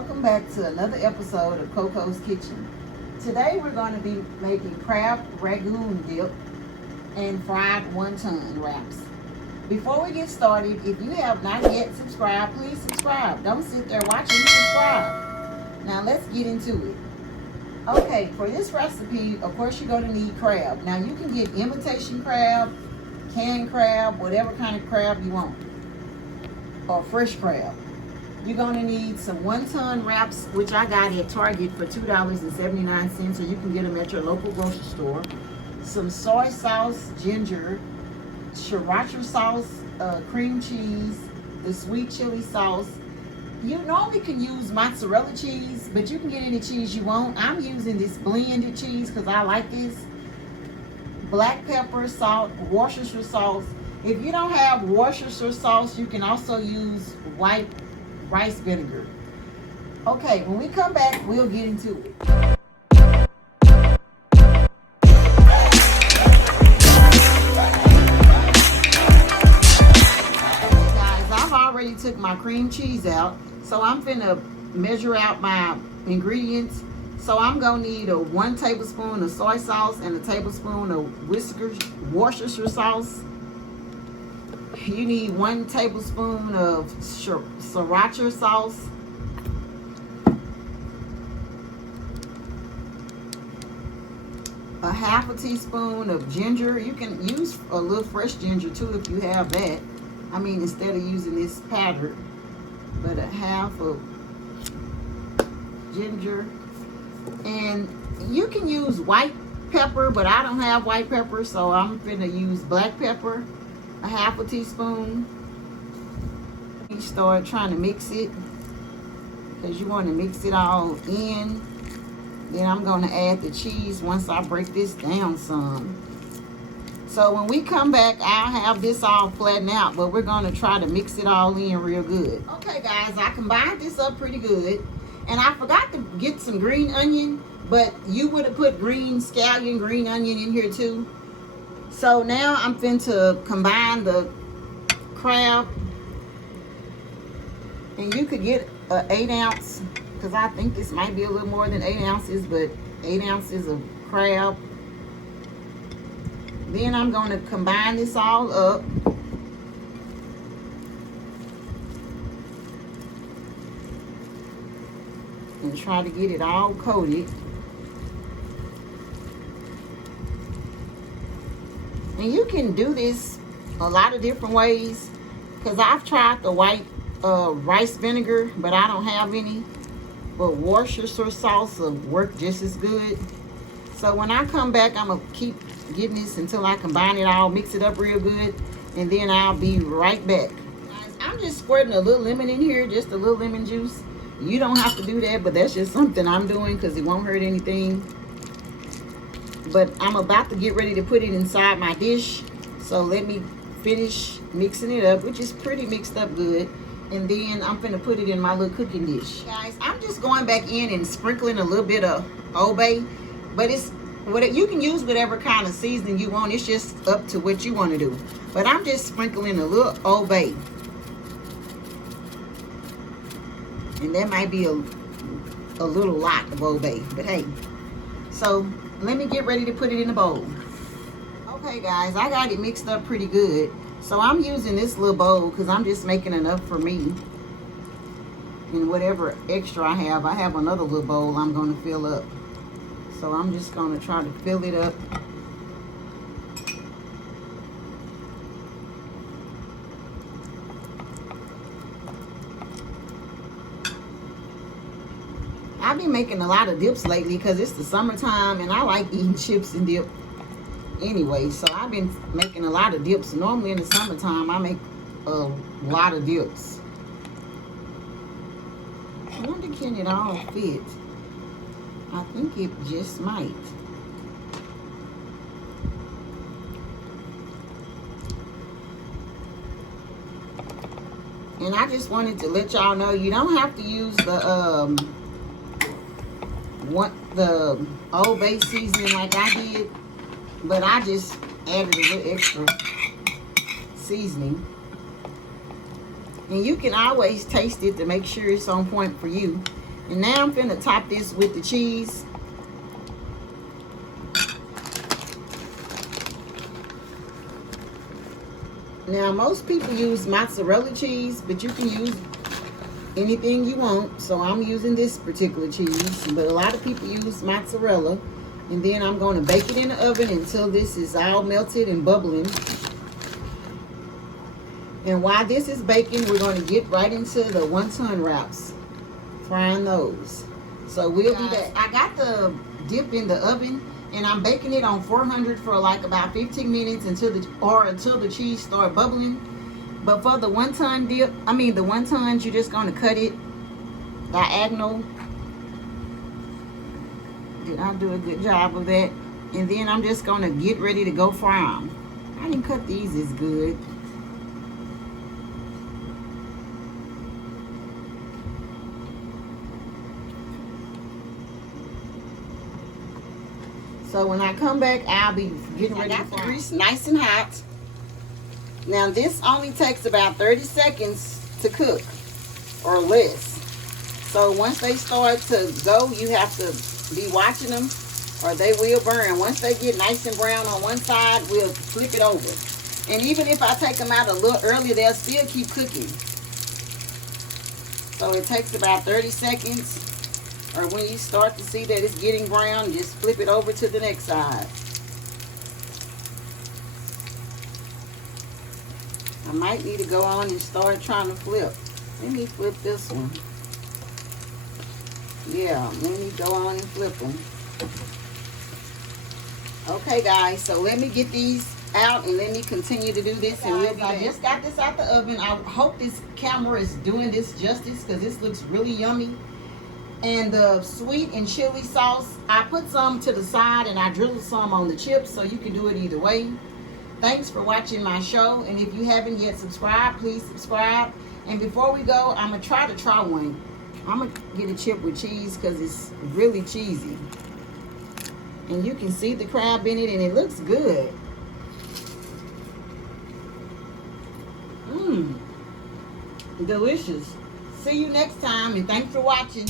welcome back to another episode of Coco's Kitchen. Today we're going to be making crab rangoon dip and fried wonton wraps. Before we get started, if you have not yet subscribed, please subscribe. Don't sit there watching, subscribe. Now let's get into it. Okay, for this recipe, of course you're going to need crab. Now you can get imitation crab, canned crab, whatever kind of crab you want, or fresh crab. You're going to need some wonton wraps, which I got at Target for $2.79, so you can get them at your local grocery store. Some soy sauce, ginger, sriracha sauce, cream cheese, the sweet chili sauce. You normally can use mozzarella cheese, but you can get any cheese you want. I'm using this blended cheese because I like this. Black pepper, salt, Worcestershire sauce. If you don't have Worcestershire sauce, you can also use white rice vinegar. Okay, when we come back, we'll get into it. Guys, I've already took my cream cheese out, so I'm finna measure out my ingredients. So I'm gonna need 1 tablespoon of soy sauce and a tablespoon of Worcestershire sauce. You need 1 tablespoon of sriracha sauce, a half a teaspoon of ginger. You can use a little fresh ginger too if you have that. I mean, instead of using this powder, but a half of ginger. And you can use white pepper, but I don't have white pepper, so I'm gonna use black pepper. A half a teaspoon. You start trying to mix it because you want to mix it all in. Then I'm going to add the cheese once I break this down some. So when we come back, I'll have this all flattened out, but we're going to try to mix it all in real good. Okay guys, I combined this up pretty good, and I forgot to get some green onion, but you would have put green scallion, green onion in here too. So now I'm finna combine the crab, and you could get an 8 ounce, because I think this might be a little more than 8 ounces, but 8 ounces of crab. Then I'm going to combine this all up. And try to get it all coated. And you can do this a lot of different ways, because I've tried the white rice vinegar, but I don't have any. But Worcestershire sauce will work just as good. So when I come back, I'm going to keep getting this until I combine it all, mix it up real good, and then I'll be right back. Guys, I'm just squirting a little lemon in here, just a little lemon juice. You don't have to do that, but that's just something I'm doing because it won't hurt anything. But I'm about to get ready to put it inside my dish, so let me finish mixing it up, which is pretty mixed up good, and then I'm gonna put it in my little cooking dish. Guys, I'm just going back in and sprinkling a little bit of Old Bay, but you can use whatever kind of seasoning you want. It's just up to what you want to do, but I'm just sprinkling a little Old Bay, and that might be a little lot of Old Bay, but hey. So let me get ready to put it in the bowl. Okay guys, I got it mixed up pretty good. So I'm using this little bowl because I'm just making enough for me. And whatever extra I have another little bowl I'm going to fill up. So I'm just going to try to fill it up. I've been making a lot of dips lately because it's the summertime and I like eating chips and dip anyway. So I've been making a lot of dips. Normally in the summertime I make a lot of dips. I wonder can it all fit? I think it just might. And I just wanted to let y'all know you don't have to use the Old Bay seasoning like I did, but I just added a little extra seasoning. And you can always taste it to make sure it's on point for you. And now I'm finna top this with the cheese. Now, most people use mozzarella cheese, but you can use anything you want. So I'm using this particular cheese, but a lot of people use mozzarella. And then I'm going to bake it in the oven until this is all melted and bubbling. And while this is baking, we're going to get right into the wonton wraps, frying those. So we'll be back. I got the dip in the oven, and I'm baking it on 400 for like about 15 minutes until the cheese start bubbling. But for the wonton dip, the wontons, you're just going to cut it diagonal. I'll do a good job of that. And then I'm just going to get ready to go fry them. I didn't cut these as good. So when I come back, I'll be getting ready to fry. The grease nice and hot. Now this only takes about 30 seconds to cook or less. So once they start to go, you have to be watching them or they will burn. Once they get nice and brown on one side, we'll flip it over. And even if I take them out a little early, they'll still keep cooking. So it takes about 30 seconds, or when you start to see that it's getting brown, just flip it over to the next side. I might need to go on and start trying to flip. Let me flip this one. Yeah, let me go on and flip them. Okay, guys, so let me get these out and let me continue to do this. And we'll be back. I just got this out the oven. I hope this camera is doing this justice because this looks really yummy. And the sweet and chili sauce, I put some to the side and I drizzled some on the chips, so you can do it either way. Thanks for watching my show, and if you haven't yet subscribed, please subscribe. And before we go, I'm gonna try one. I'm gonna get a chip with cheese because it's really cheesy. And you can see the crab in it and it looks good. Delicious. See you next time, and thanks for watching.